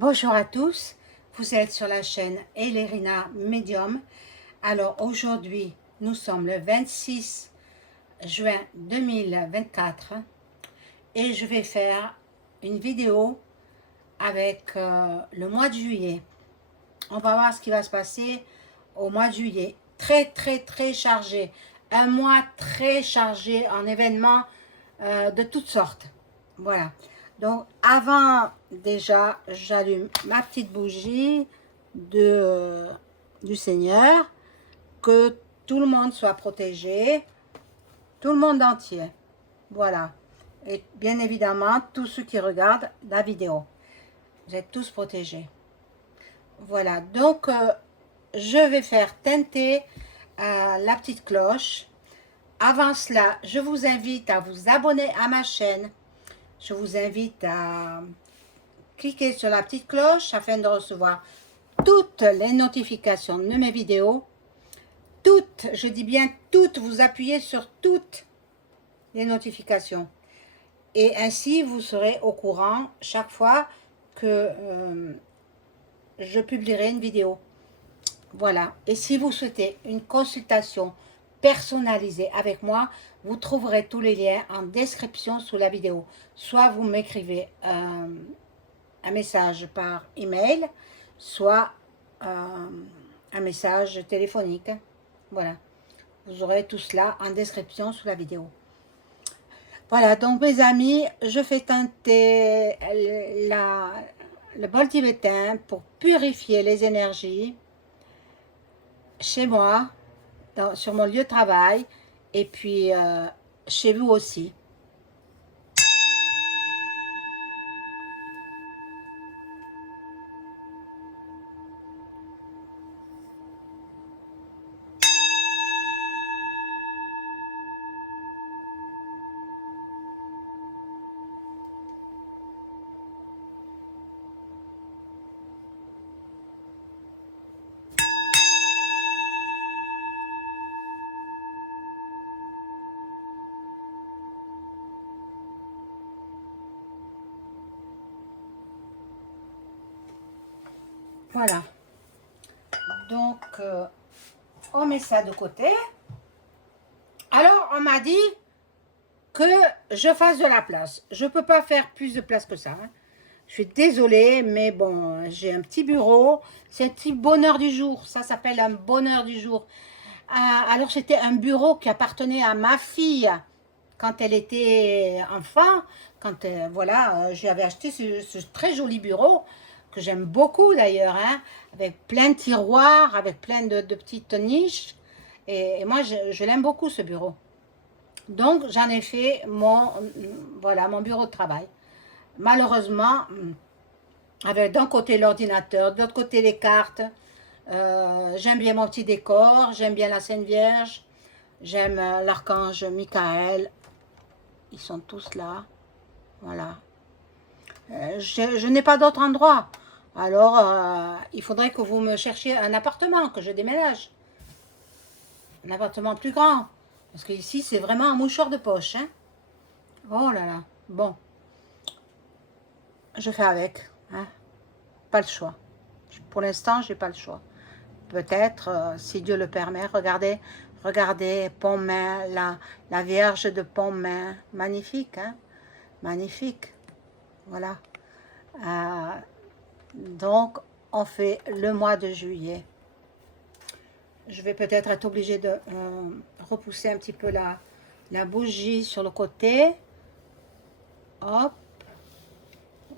Bonjour à tous, vous êtes sur la chaîne Elerina Medium. Alors aujourd'hui, nous sommes le 26 juin 2024 et je vais faire une vidéo avec le mois de juillet. On va voir ce qui va se passer au mois de juillet. Très chargé. Un mois très chargé en événements de toutes sortes. Voilà. Donc, avant, déjà, j'allume ma petite bougie du Seigneur. Que tout le monde soit protégé. Tout le monde entier. Voilà. Et bien évidemment, tous ceux qui regardent la vidéo. Vous êtes tous protégés. Voilà. Donc, je vais faire teinter la petite cloche. Avant cela, je vous invite à vous abonner à ma chaîne. Je vous invite à cliquer sur la petite cloche afin de recevoir toutes les notifications de mes vidéos. Toutes, je dis bien toutes, vous appuyez sur toutes les notifications. Et ainsi, vous serez au courant chaque fois que je publierai une vidéo. Voilà. Et si vous souhaitez une consultation personnalisée avec moi, vous trouverez tous les liens en description sous la vidéo. Soit vous m'écrivez un message par email, soit un message téléphonique. Voilà. Vous aurez tout cela en description sous la vidéo. Voilà, donc mes amis, je fais teinter le bol tibétain pour purifier les énergies chez moi, sur mon lieu de travail, et puis chez vous aussi. Voilà. Donc, on met ça de côté. Alors, on m'a dit que je fasse de la place. Je ne peux pas faire plus de place que ça. Hein. Je suis désolée, mais bon, j'ai un petit bureau. C'est un petit bonheur du jour. Ça s'appelle un bonheur du jour. Alors, c'était un bureau qui appartenait à ma fille quand elle était enfant. Quand, voilà, j'avais acheté ce très joli bureau que j'aime beaucoup d'ailleurs, hein, avec plein de tiroirs, avec plein de petites niches. Et moi, je l'aime beaucoup, ce bureau. Donc, j'en ai fait voilà, mon bureau de travail. Malheureusement, avec d'un côté l'ordinateur, de l'autre côté les cartes, j'aime bien mon petit décor, j'aime bien la Sainte Vierge, j'aime l'archange Michael. Ils sont tous là. Voilà. Je n'ai pas d'autre endroit. Alors, il faudrait que vous me cherchiez un appartement, que je déménage. Un appartement plus grand. Parce qu'ici, c'est vraiment un mouchoir de poche. Hein. Oh là là. Bon. Je fais avec. Hein. Pas le choix. Pour l'instant, j'ai pas le choix. Peut-être, si Dieu le permet, regardez Pontmain, la Vierge de Pontmain. Magnifique, hein. Magnifique. Voilà. Donc, on fait le mois de juillet. Je vais peut-être être obligée de repousser un petit peu la bougie sur le côté. Hop.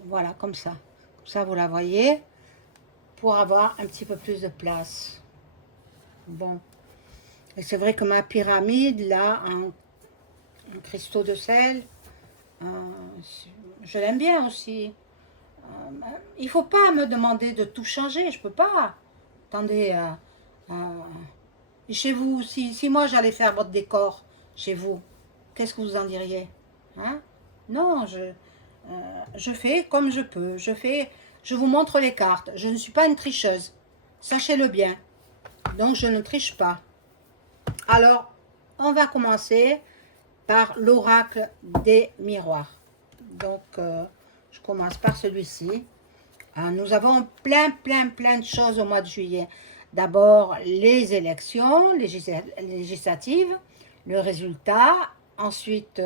Voilà, comme ça. Comme ça, vous la voyez. Pour avoir un petit peu plus de place. Bon. Et c'est vrai que ma pyramide, là, en cristaux de sel, je l'aime bien aussi. Il ne faut pas me demander de tout changer, je ne peux pas. Attendez, chez vous, si moi j'allais faire votre décor chez vous, qu'est-ce que vous en diriez? Hein? Non, je fais comme je peux. Je vous montre les cartes. Je ne suis pas une tricheuse. Sachez-le bien. Donc, je ne triche pas. Alors, on va commencer par l'oracle des miroirs. Donc, je commence par celui-ci. Nous avons plein de choses au mois de juillet. D'abord, les élections législatives, le résultat. Ensuite,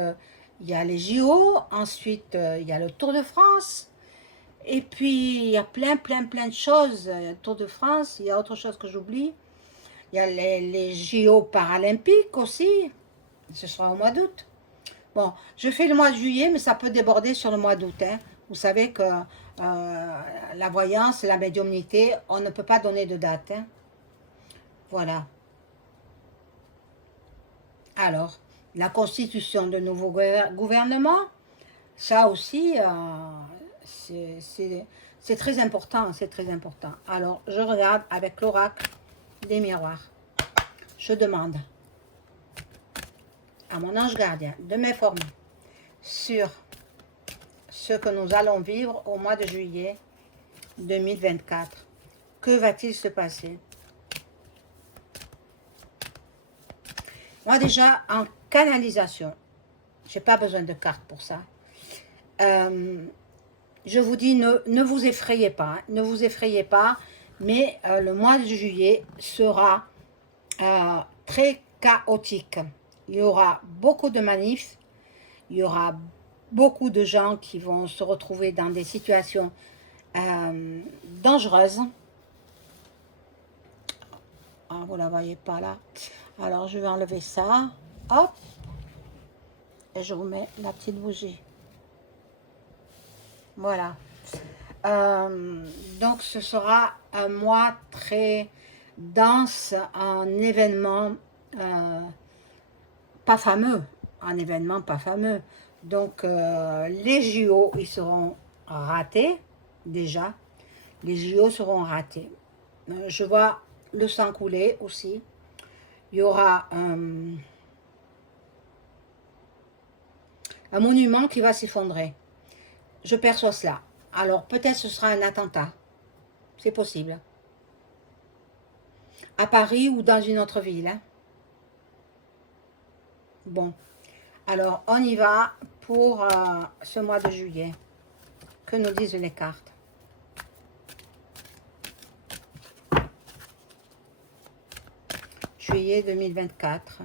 il y a les JO. Ensuite, il y a le Tour de France. Et puis, il y a plein de choses. Le Tour de France, il y a autre chose que j'oublie. Il y a les JO paralympiques aussi. Ce sera au mois d'août. Bon, je fais le mois de juillet, mais ça peut déborder sur le mois d'août. Hein. Vous savez que la voyance et la médiumnité, on ne peut pas donner de date. Hein. Voilà. Alors, la constitution de nouveau gouvernement, ça aussi, c'est très important, c'est très important. Alors, je regarde avec l'oracle des miroirs. Je demande à mon ange gardien de m'informer sur ce que nous allons vivre au mois de juillet 2024. Que va-t-il se passer? Moi déjà, en canalisation, je n'ai pas besoin de carte pour ça. Je vous dis, ne vous effrayez pas, hein, ne vous effrayez pas, mais le mois de juillet sera très chaotique. Il y aura beaucoup de manifs, il y aura beaucoup de gens qui vont se retrouver dans des situations dangereuses. Ah, vous ne la voyez pas là. Alors, je vais enlever ça. Hop. Et je vous mets la petite bougie. Voilà. Donc, ce sera un mois très dense en événements pas fameux. En événements pas fameux. Donc, les JO, ils seront ratés, déjà. Les JO seront ratés. Je vois le sang couler aussi. Il y aura un monument qui va s'effondrer. Je perçois cela. Alors, peut-être ce sera un attentat. C'est possible. À Paris ou dans une autre ville. Hein. Bon. Alors, on y va pour ce mois de juillet. Que nous disent les cartes? Juillet 2024.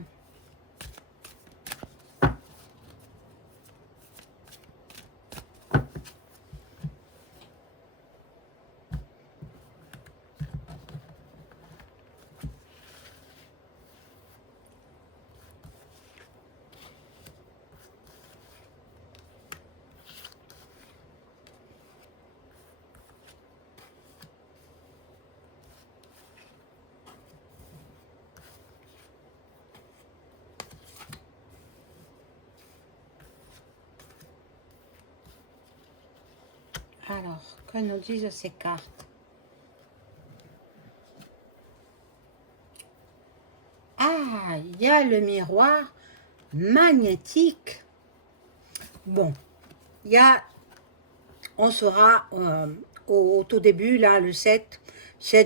Alors, que nous disent ces cartes? Ah, il y a le miroir magnétique. Bon, il y a, on sera au tout début, là, le 7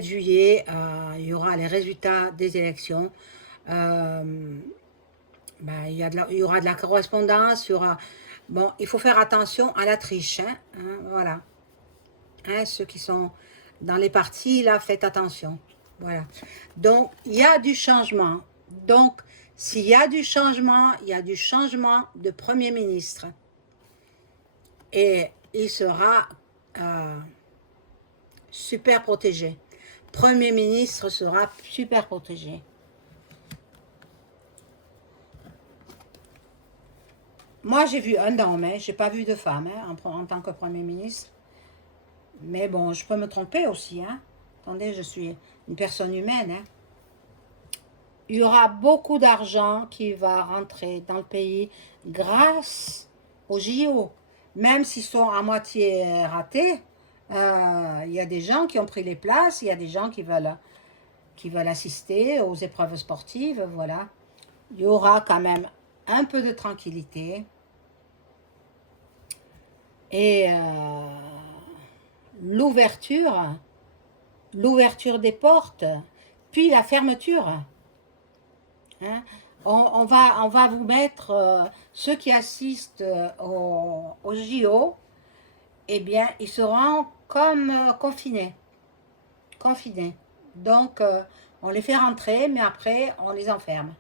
juillet, il y aura les résultats des élections. Ben, il y aura de la correspondance, il y aura... Bon, il faut faire attention à la triche, hein, voilà. Hein, ceux qui sont dans les partis, là, faites attention. Voilà. Donc, il y a du changement. Donc, s'il y a du changement, il y a du changement de Premier ministre. Et il sera super protégé. Premier ministre sera super protégé. Moi, j'ai vu un homme, hein, je n'ai pas vu de femme hein, en tant que Premier ministre. Mais bon, je peux me tromper aussi. Hein. Attendez, je suis une personne humaine. Hein. Il y aura beaucoup d'argent qui va rentrer dans le pays grâce aux JO. Même s'ils sont à moitié ratés, il y a des gens qui ont pris les places, il y a des gens qui veulent assister aux épreuves sportives. Voilà. Il y aura quand même un peu de tranquillité. Et l'ouverture des portes, puis la fermeture. Hein. On va vous mettre, ceux qui assistent au JO, eh bien, ils seront comme confinés. Confinés. Donc, on les fait rentrer, mais après, on les enferme.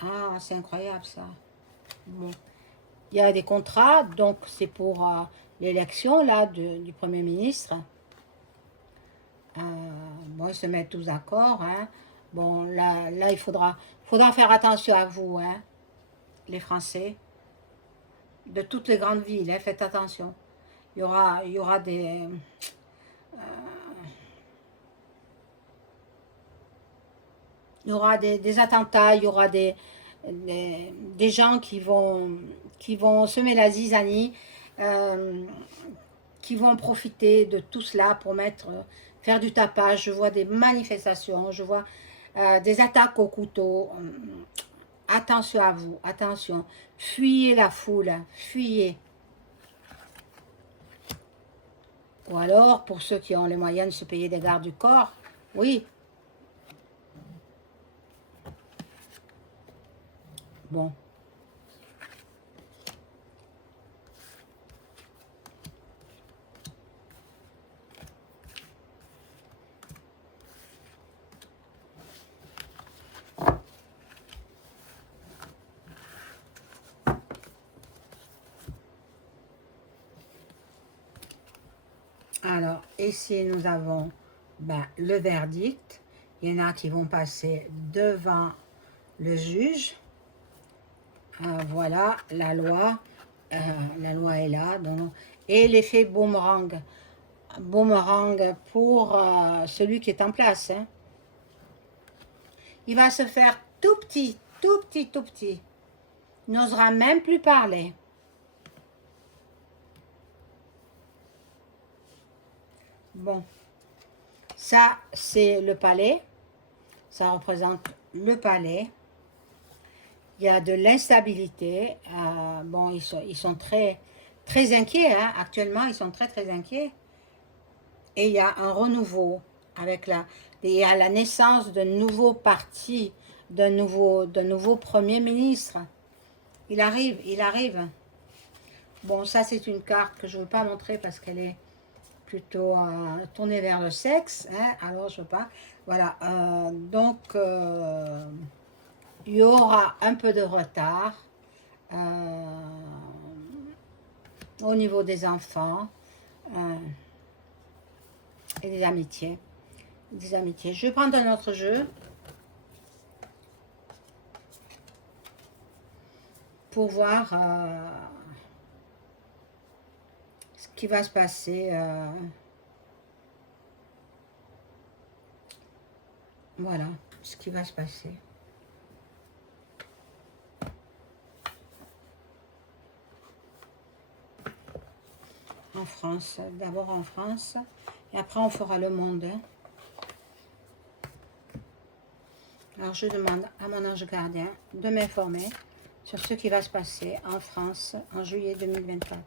Ah, c'est incroyable ça. Bon. Il y a des contrats, donc c'est pour l'élection là du Premier ministre. Bon, ils se mettent tous d'accord. Hein. Bon, là faudra faire attention à vous, hein, les Français, de toutes les grandes villes. Hein, faites attention. Il y aura des attentats, il y aura des gens qui vont semer la zizanie, euh, qui vont profiter de tout cela pour faire du tapage. Je vois des manifestations, je vois des attaques au couteau. Attention à vous, attention. Fuyez la foule, fuyez. Ou alors, pour ceux qui ont les moyens de se payer des gardes du corps, oui. Bon. Alors, ici, nous avons le verdict. Il y en a qui vont passer devant le juge. Voilà, la loi est là. Donc, et l'effet boomerang. Boomerang pour celui qui est en place. Hein. Il va se faire tout petit, tout petit, tout petit. Il n'osera même plus parler. Bon, ça c'est le palais. Ça représente le palais. Il y a de l'instabilité. Bon, ils sont très, très inquiets. Hein. Actuellement, ils sont très, très inquiets. Et il y a un renouveau avec il y a la naissance d'un nouveau parti, d'un nouveau Premier ministre. Il arrive, il arrive. Bon, ça c'est une carte que je ne veux pas montrer parce qu'elle est plutôt tournée vers le sexe. Hein, alors je ne veux pas. Voilà. Donc, il y aura un peu de retard au niveau des enfants et des amitiés. Des amitiés. Je vais prendre un autre jeu pour voir ce qui va se passer. Voilà, ce qui va se passer. En France, d'abord en France, et après on fera le monde. Hein. Alors je demande à mon ange gardien de m'informer sur ce qui va se passer en France en juillet 2024.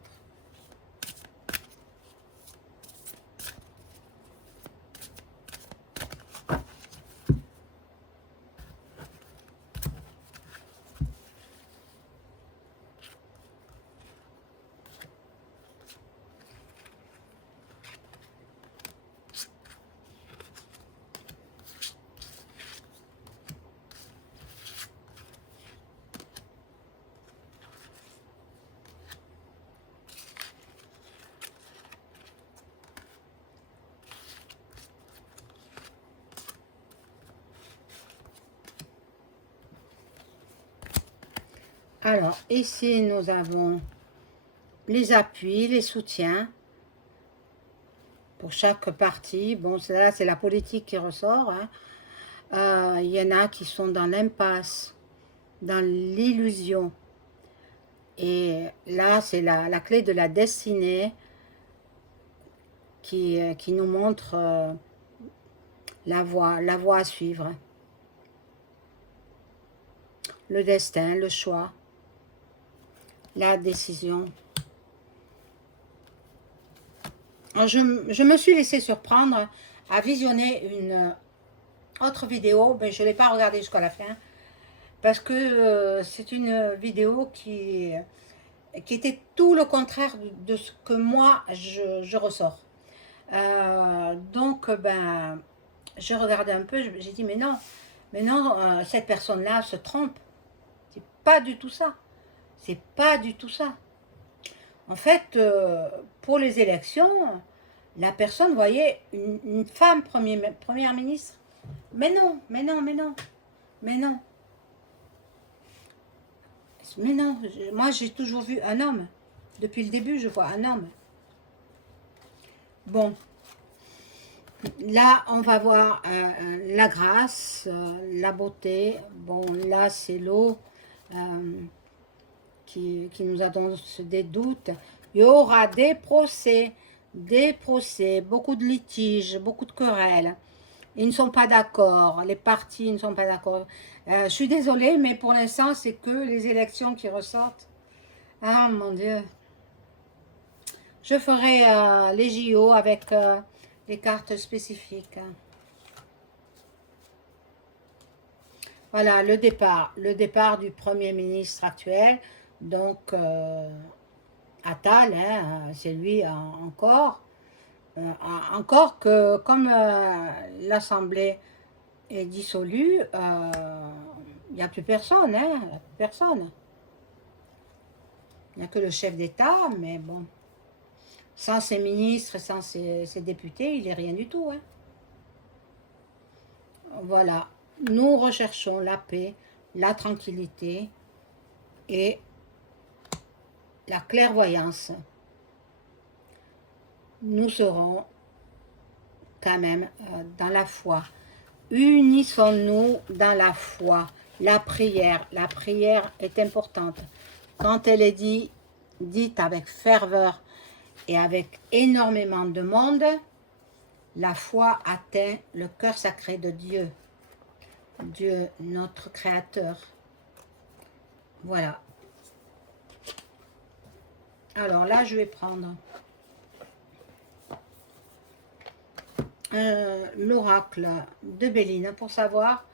Alors, ici, nous avons les appuis, les soutiens pour chaque parti. Bon, là, c'est la politique qui ressort. Hein. Il y en a qui sont dans l'impasse, dans l'illusion. Et là, c'est la clé de la destinée qui nous montre la voie à suivre. Le destin, le choix, la décision. Alors, je me suis laissé surprendre à visionner une autre vidéo, mais je ne l'ai pas regardée jusqu'à la fin, parce que c'est une vidéo qui qui était tout le contraire de ce que moi je ressors. Donc, ben, je regardais un peu, j'ai dit, mais non, cette personne-là se trompe. C'est pas du tout ça. C'est pas du tout ça. En fait, pour les élections, la personne voyait une femme première ministre. Mais non, mais non, mais non, mais non, mais non. Moi, j'ai toujours vu un homme. Depuis le début, je vois un homme. Bon, là, on va voir la grâce, la beauté. Bon, là, c'est l'eau qui nous annonce des doutes. Il y aura des procès, beaucoup de litiges, beaucoup de querelles. Ils ne sont pas d'accord, les partis ne sont pas d'accord. Je suis désolée, mais pour l'instant, c'est que les élections qui ressortent. Ah, mon Dieu. Je ferai les JO avec les cartes spécifiques. Voilà, le départ du Premier ministre actuel, donc Attal, hein, c'est lui encore. Encore que comme l'Assemblée est dissolue, il n'y a plus personne, hein, y a plus personne. Il n'y a que le chef d'État, mais bon, sans ses ministres, sans ses députés, il n'est rien du tout. Hein. Voilà, nous recherchons la paix, la tranquillité et la clairvoyance. Nous serons quand même dans la foi. Unissons-nous dans la foi. La prière est importante. Quand elle est dite avec ferveur et avec énormément de monde, la foi atteint le cœur sacré de Dieu. Dieu, notre Créateur. Voilà. Alors là, je vais prendre l'oracle de Béline pour savoir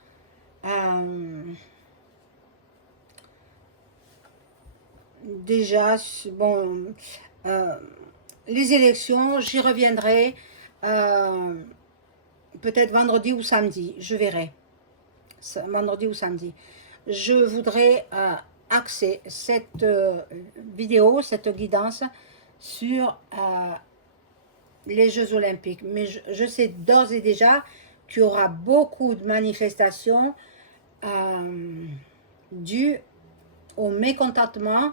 déjà, bon, les élections, j'y reviendrai peut-être vendredi ou samedi, je verrai. Vendredi ou samedi. Je voudrais axer cette vidéo, cette guidance sur les Jeux Olympiques. Mais je sais d'ores et déjà qu'il y aura beaucoup de manifestations dues au mécontentement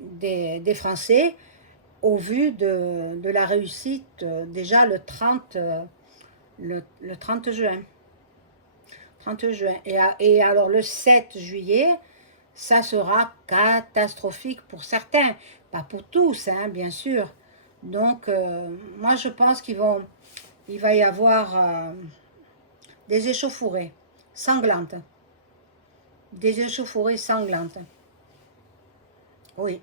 des Français au vu de la réussite déjà le 30 juin. 30 juin. Et alors le 7 juillet, ça sera catastrophique pour certains, pas pour tous, hein, bien sûr. Donc, moi je pense il va y avoir des échauffourées sanglantes. Des échauffourées sanglantes. Oui.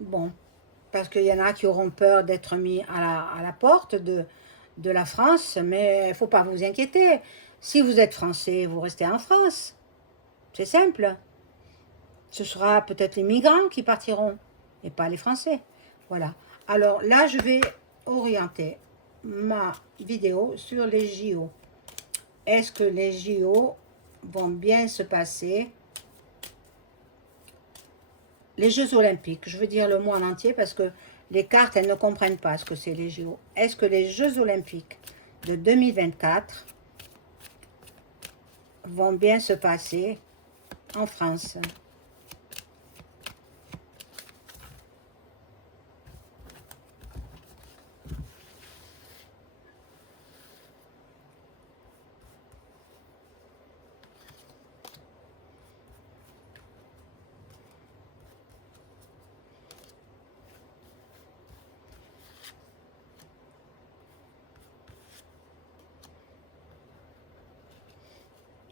Bon. Parce qu'il y en a qui auront peur d'être mis à la porte de la France, mais il ne faut pas vous inquiéter. Si vous êtes français, vous restez en France. C'est simple. Ce sera peut-être les migrants qui partiront, et pas les Français. Voilà. Alors là, je vais orienter ma vidéo sur les JO. Est-ce que les JO vont bien se passer? Les Jeux Olympiques, je veux dire le mot en entier parce que les cartes, elles ne comprennent pas ce que c'est les JO. Est-ce que les Jeux Olympiques de 2024 vont bien se passer en France?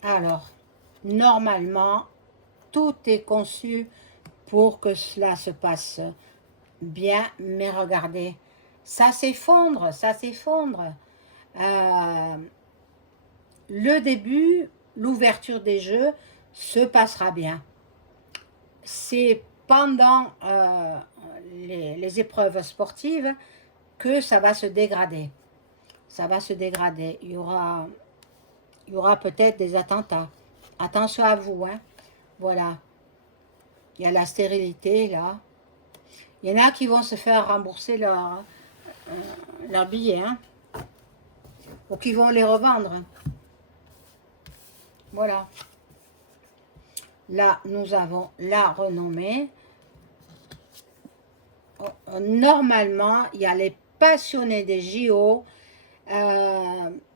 Alors, normalement, tout est conçu pour que cela se passe bien, mais regardez, ça s'effondre, ça s'effondre. Le début, l'ouverture des jeux se passera bien. C'est pendant les épreuves sportives que ça va se dégrader. Ça va se dégrader. Il y aura peut-être des attentats. Attention à vous, hein. Voilà. Il y a la stérilité, là. Il y en a qui vont se faire rembourser leurs billets, hein. Ou qui vont les revendre. Voilà. Là, nous avons la renommée. Normalement, il y a les passionnés des JO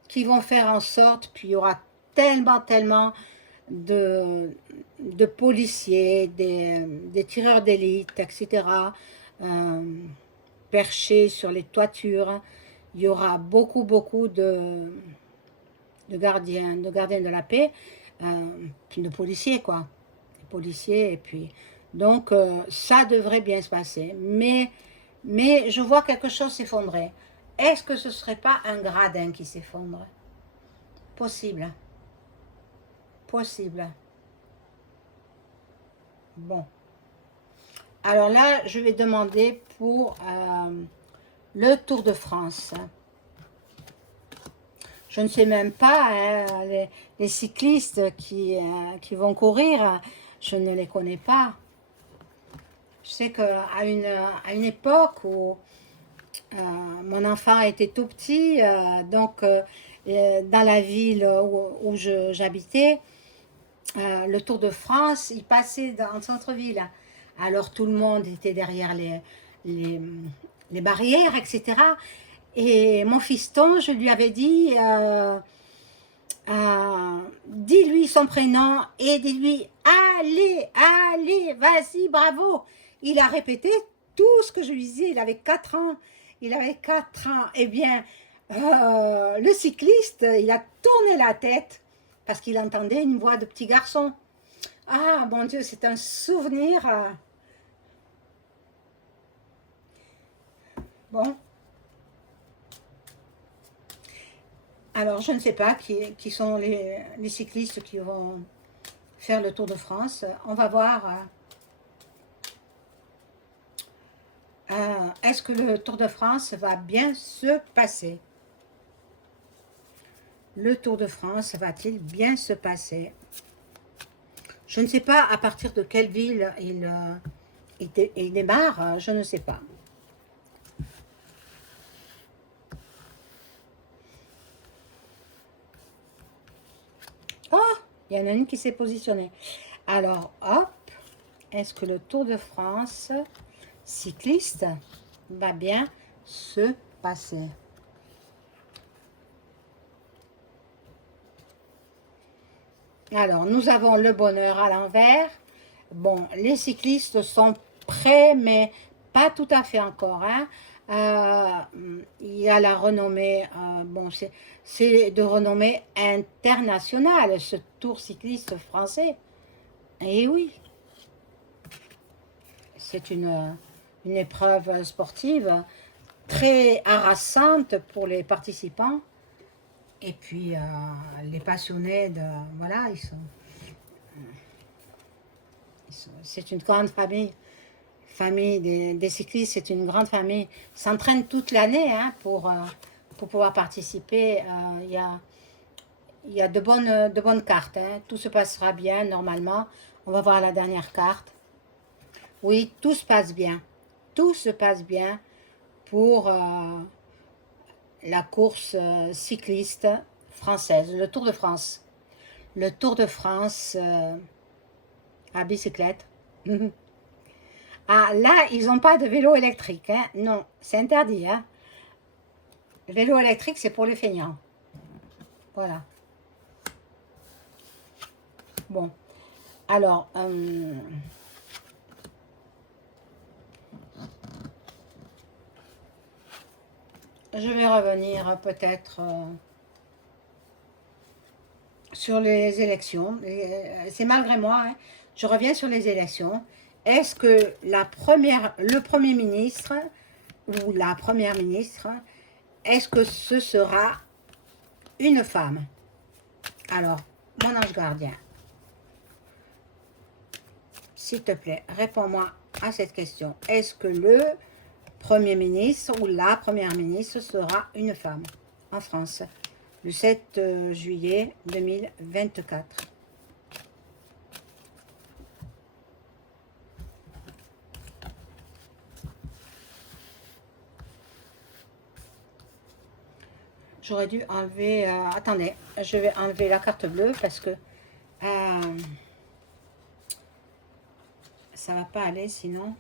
qui vont faire en sorte, puis il y aura tellement de policiers, des tireurs d'élite, etc., perchés sur les toitures. Il y aura beaucoup de gardiens de la paix, puis de policiers, quoi. Des policiers, et puis... Donc, ça devrait bien se passer. Mais je vois quelque chose s'effondrer. Est-ce que ce ne serait pas un gradin qui s'effondre? Possible. Possible. Bon. Alors là, je vais demander pour le Tour de France. Je ne sais même pas, hein, les cyclistes qui vont courir, je ne les connais pas. Je sais qu'à une époque où mon enfant était tout petit, donc dans la ville où j'habitais, le Tour de France, il passait dans le centre-ville. Alors tout le monde était derrière les barrières, etc. Et mon fiston, je lui avais dit, dis-lui son prénom et dis-lui, allez, vas-y, bravo. Il a répété tout ce que je lui disais, il avait 4 ans. Il avait 4 ans. Eh bien, le cycliste, il a tourné la tête parce qu'il entendait une voix de petit garçon. Ah, mon Dieu, c'est un souvenir. Bon. Alors, je ne sais pas qui sont les cyclistes qui vont faire le Tour de France. On va voir. Est-ce que le Tour de France va bien se passer? Le Tour de France va-t-il bien se passer? Je ne sais pas à partir de quelle ville il démarre, je ne sais pas. Oh, il y en a une qui s'est positionnée. Alors, hop, est-ce que le Tour de France cycliste va bien se passer? Alors, nous avons le bonheur à l'envers. Bon, les cyclistes sont prêts, mais pas tout à fait encore, hein. Il y a la renommée, bon, c'est de renommée internationale, ce Tour cycliste français. Et oui, c'est une épreuve sportive très harassante pour les participants. Et puis, les passionnés, voilà, c'est une grande famille. Famille des cyclistes, c'est une grande famille. Ils s'entraînent toute l'année, hein, pour pouvoir participer. Il y a de bonnes cartes, hein. Tout se passera bien, normalement. On va voir la dernière carte. Oui, tout se passe bien. Tout se passe bien pour la course cycliste française, le Tour de France. Le Tour de France à bicyclette. Ah, là, ils n'ont pas de vélo électrique, hein. Non, c'est interdit, hein. Le vélo électrique, c'est pour les feignants. Voilà. Bon. Alors, je vais revenir peut-être sur les élections. C'est malgré moi, hein. Je reviens sur les élections. Est-ce que le Premier ministre ou la Première ministre, est-ce que ce sera une femme? Alors, mon ange gardien, s'il te plaît, réponds-moi à cette question. Est-ce que le Premier ministre ou la Première ministre sera une femme en France le 7 juillet 2024? J'aurais dû enlever... attendez, je vais enlever la carte bleue parce que ça va pas aller sinon.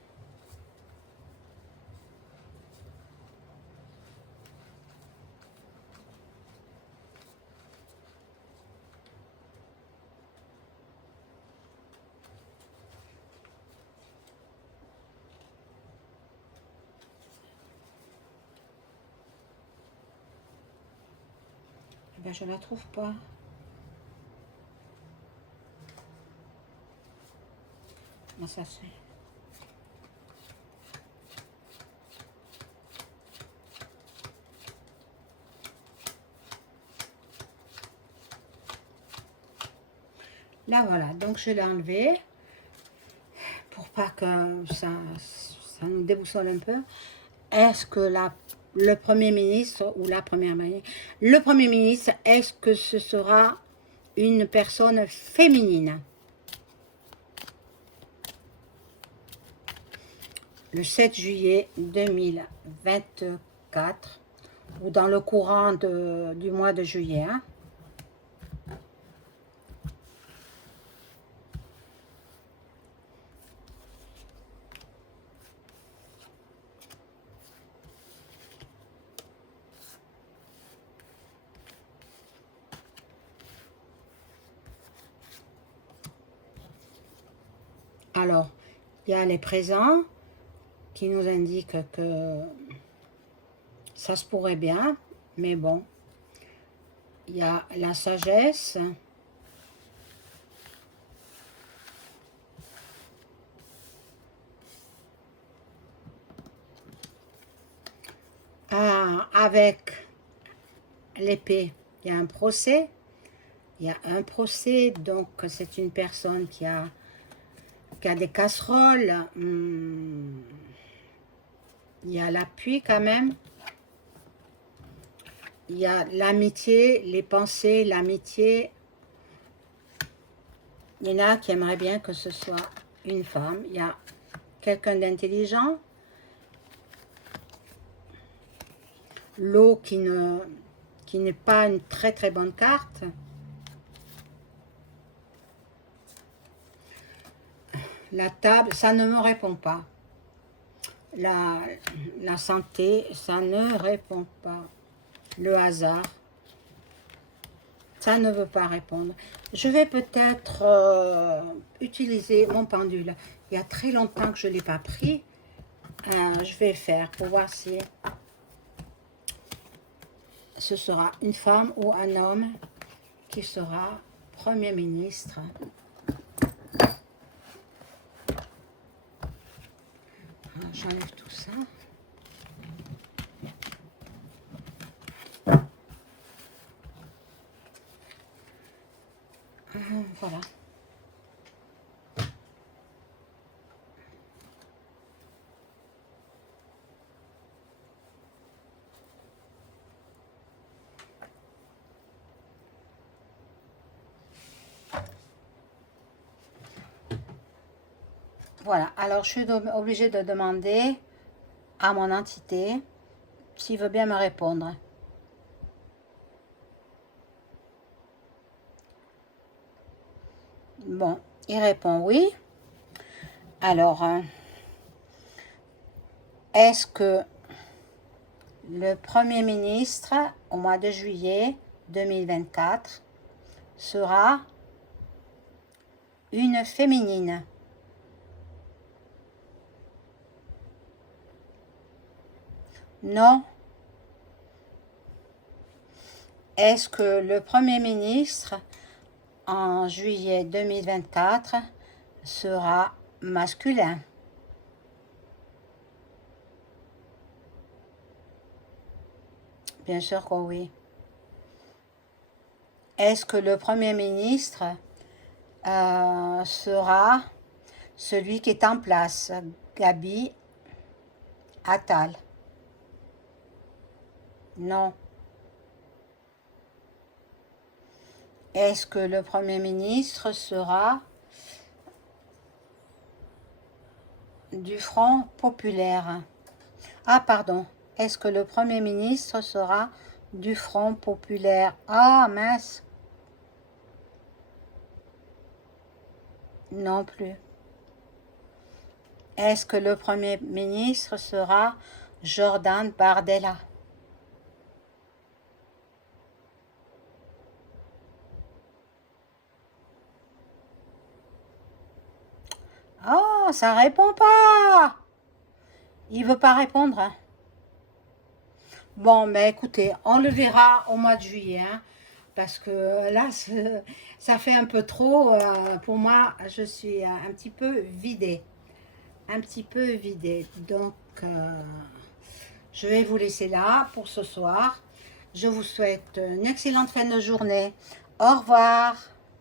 Eh ben, je la trouve pas. Comment ça se fait? Là, voilà. Donc, je l'ai enlevé pour pas que ça nous déboussole un peu. Est-ce que le Premier ministre ou la Première ministre, le Premier ministre, est-ce que ce sera une personne féminine? Le 7 juillet 2024 ou dans le courant du mois de juillet. Hein? Alors, il y a les présents qui nous indiquent que ça se pourrait bien, mais bon. Il y a la sagesse. Avec l'épée, il y a un procès. Il y a un procès, donc c'est une personne qui a des casseroles. Il y a l'appui quand même. Il y a l'amitié, les pensées, l'amitié. Il y en a qui aimeraient bien que ce soit une femme. Il y a quelqu'un d'intelligent. L'eau qui n'est pas une très très bonne carte. La table, ça ne me répond pas. La santé, ça ne répond pas. Le hasard, ça ne veut pas répondre. Je vais peut-être utiliser mon pendule. Il y a très longtemps que je ne l'ai pas pris. Je vais faire pour voir si ce sera une femme ou un homme qui sera Premier ministre. J'enlève tout ça. Voilà. Voilà, alors je suis obligée de demander à mon entité s'il veut bien me répondre. Bon, il répond oui. Alors, est-ce que le Premier ministre, au mois de juillet 2024, sera une féminine? Non. Est-ce que le Premier ministre, en juillet 2024, sera masculin? Bien sûr que oui. Est-ce que le Premier ministre sera celui qui est en place, Gabi Attal. Non. Est-ce que le Premier ministre sera du Front populaire? Ah, pardon. Est-ce que le Premier ministre sera du Front populaire? Ah, mince. Non plus. Est-ce que le Premier ministre sera Jordan Bardella? Oh, ça répond pas. Il veut pas répondre, hein. Bon, mais écoutez, on le verra au mois de juillet, hein, parce que là, ça fait un peu trop. Pour moi, je suis un petit peu vidée. Un petit peu vidée. Donc, je vais vous laisser là pour ce soir. Je vous souhaite une excellente fin de journée. Au revoir.